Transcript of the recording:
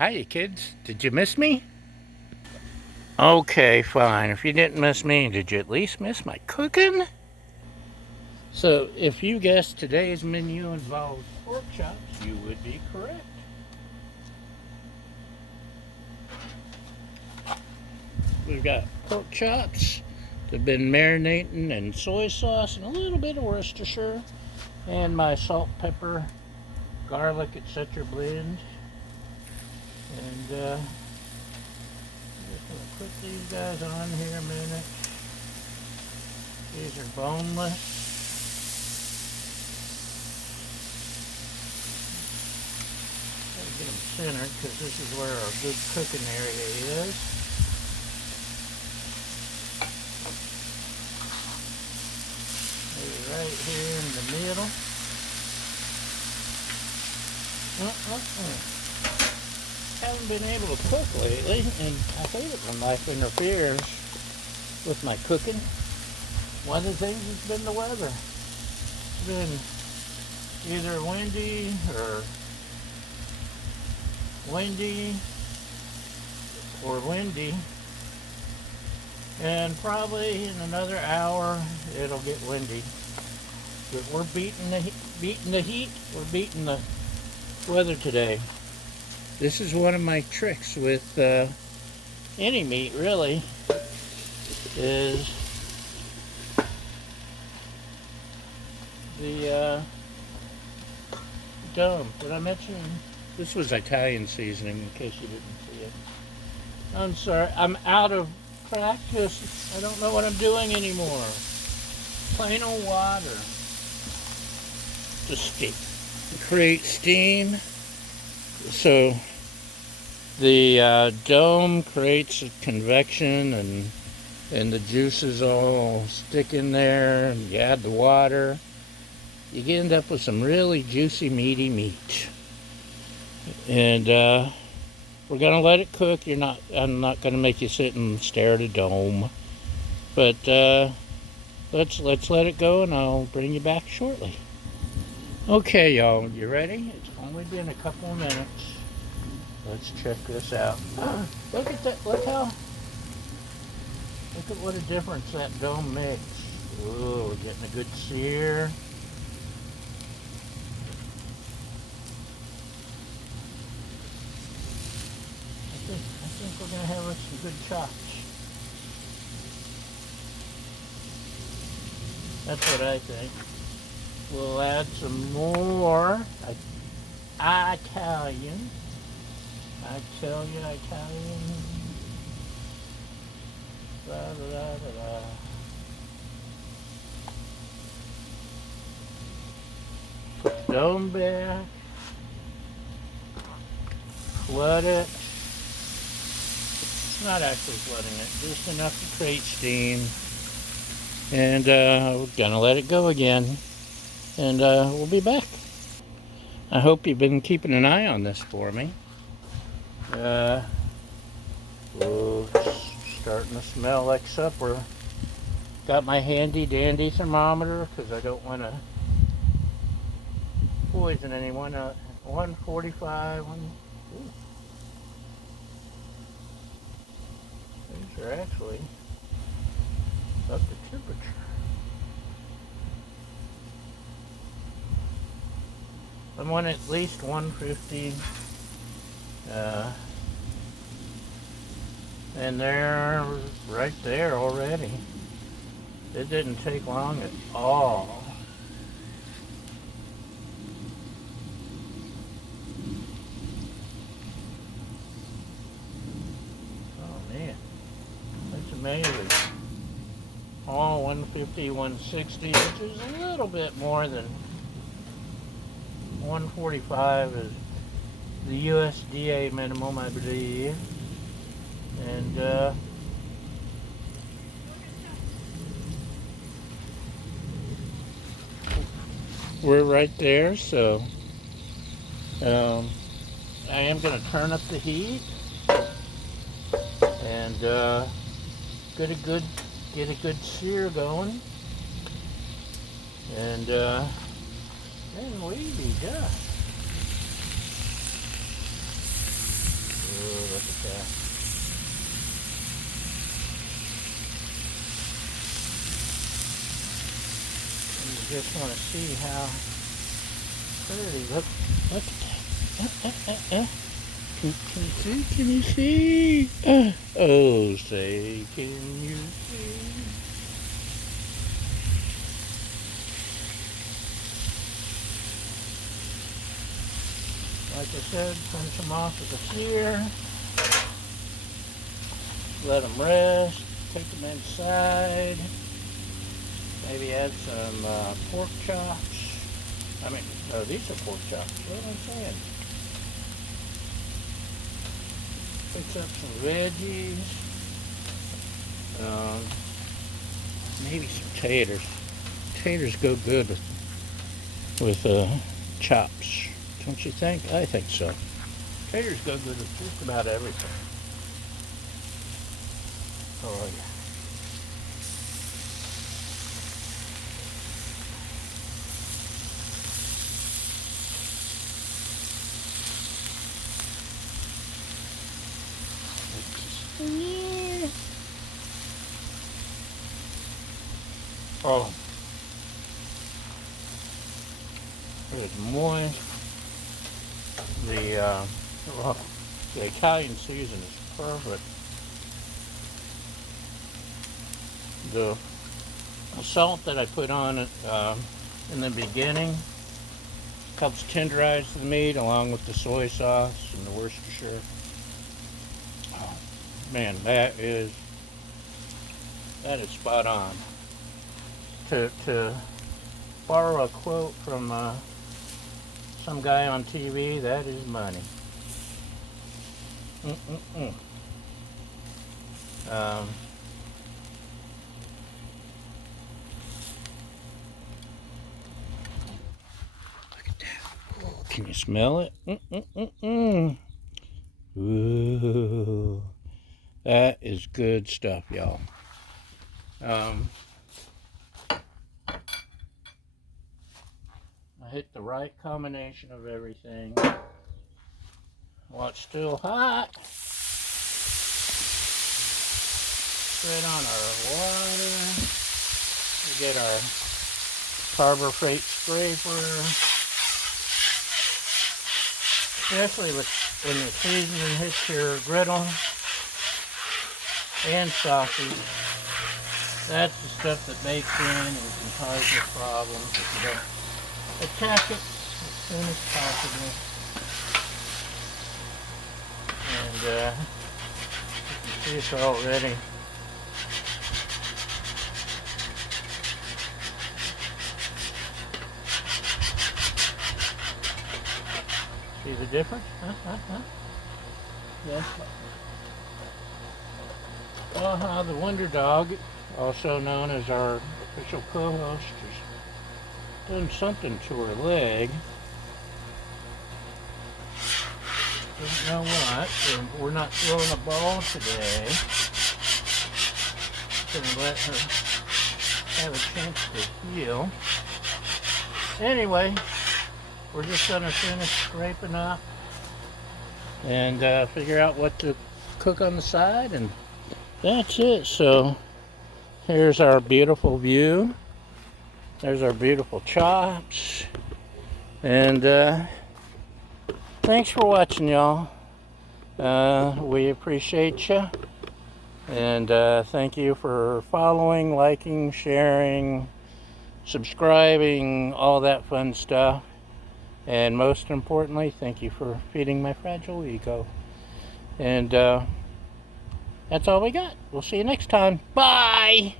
Hiya, kids. Did you miss me? Okay, fine. If you didn't miss me, did you at least miss my cooking? So, if you guessed today's menu involves pork chops, you would be correct. We've got pork chops that have been marinating in soy sauce and a little bit of Worcestershire, and my salt, pepper, garlic, etc. blend. And I'm just going to put these guys on here a minute. These are boneless. Gotta get them centered because this is where our good cooking area is. Maybe right here in the middle. Haven't been able to cook lately, and I hate it when life interferes with my cooking. One of the things has been the weather. It's been either windy or windy, and probably in another hour it'll get windy. But we're beating the heat. We're beating the weather today. This is one of my tricks with any meat, really, is the dome. Did I mention this was Italian seasoning, in case you didn't see it? I'm sorry, I'm out of practice. I don't know what I'm doing anymore. Plain old water. Just steam. Create steam. So the dome creates a convection, and the juices all stick in there, and you add the water. You end up with some really juicy, meaty meat. And we're gonna let it cook. I'm not gonna make you sit and stare at a dome. But let's let it go, and I'll bring you back shortly. Okay, y'all, you ready? It's only been a couple of minutes. Let's check this out. Look at that! Look at what a difference that dome makes. Ooh, we're getting a good sear. I think we're gonna have us some good chops. That's what I think. We'll add some more Italian. Da, da, da, da. Put the dome back. Flood it. Not actually flooding it, just enough to create steam. And we're gonna let it go again. And we'll be back. I hope you've been keeping an eye on this for me. Oh, it's starting to smell like supper. Got my handy dandy thermometer because I don't want to poison anyone. 145. These are actually up to temperature. I want at least 150, and they're right there already. It didn't take long at all. Oh man, that's amazing. All 150, 160, which is a little bit more than 145 is the USDA minimum, I believe. And we're right there, so I am going to turn up the heat and get a good sear going. And then we be done. look at that. And you just want to see how pretty. Look at that. Can you see? Can you see? Oh, say, can you see? Like I said, punch them off with a Sear. Let them rest. Take them inside. Maybe add some pork chops. I mean, no, these are pork chops. What am I saying? Fix up some veggies. Maybe some taters. Taters go good with chops. Don't you think? I think so. Taters go good with just about everything. Oh yeah. Oh, it's moist. The Italian season is perfect. The salt that I put on it in the beginning helps tenderize the meat, along with the soy sauce and the Worcestershire. Oh, man, that is spot on. To borrow a quote from some guy on TV, that is money. Look at that. Oh, can you smell it? Ooh, that is good stuff, y'all. I hit the right combination of everything while it's still hot. Spread on our water. We get our Harbor Freight scraper. Especially when the seasoning hits your griddle and sausage. That's the stuff that bakes in and can cause you problems if you don't attack it as soon as possible. And you can see it's all ready. See the difference? Yes. The Wonder Dog, also known as our official co-host, is doing something to her leg. Don't know what. We're not throwing a ball today. Gonna let her have a chance to heal. Anyway, we're just gonna finish scraping up and figure out what to cook on the side, and that's it. So here's our beautiful view. There's our beautiful chops. And thanks for watching, y'all. We appreciate you. And thank you for following, liking, sharing, subscribing, all that fun stuff. And most importantly, thank you for feeding my fragile ego. And that's all we got. We'll see you next time. Bye!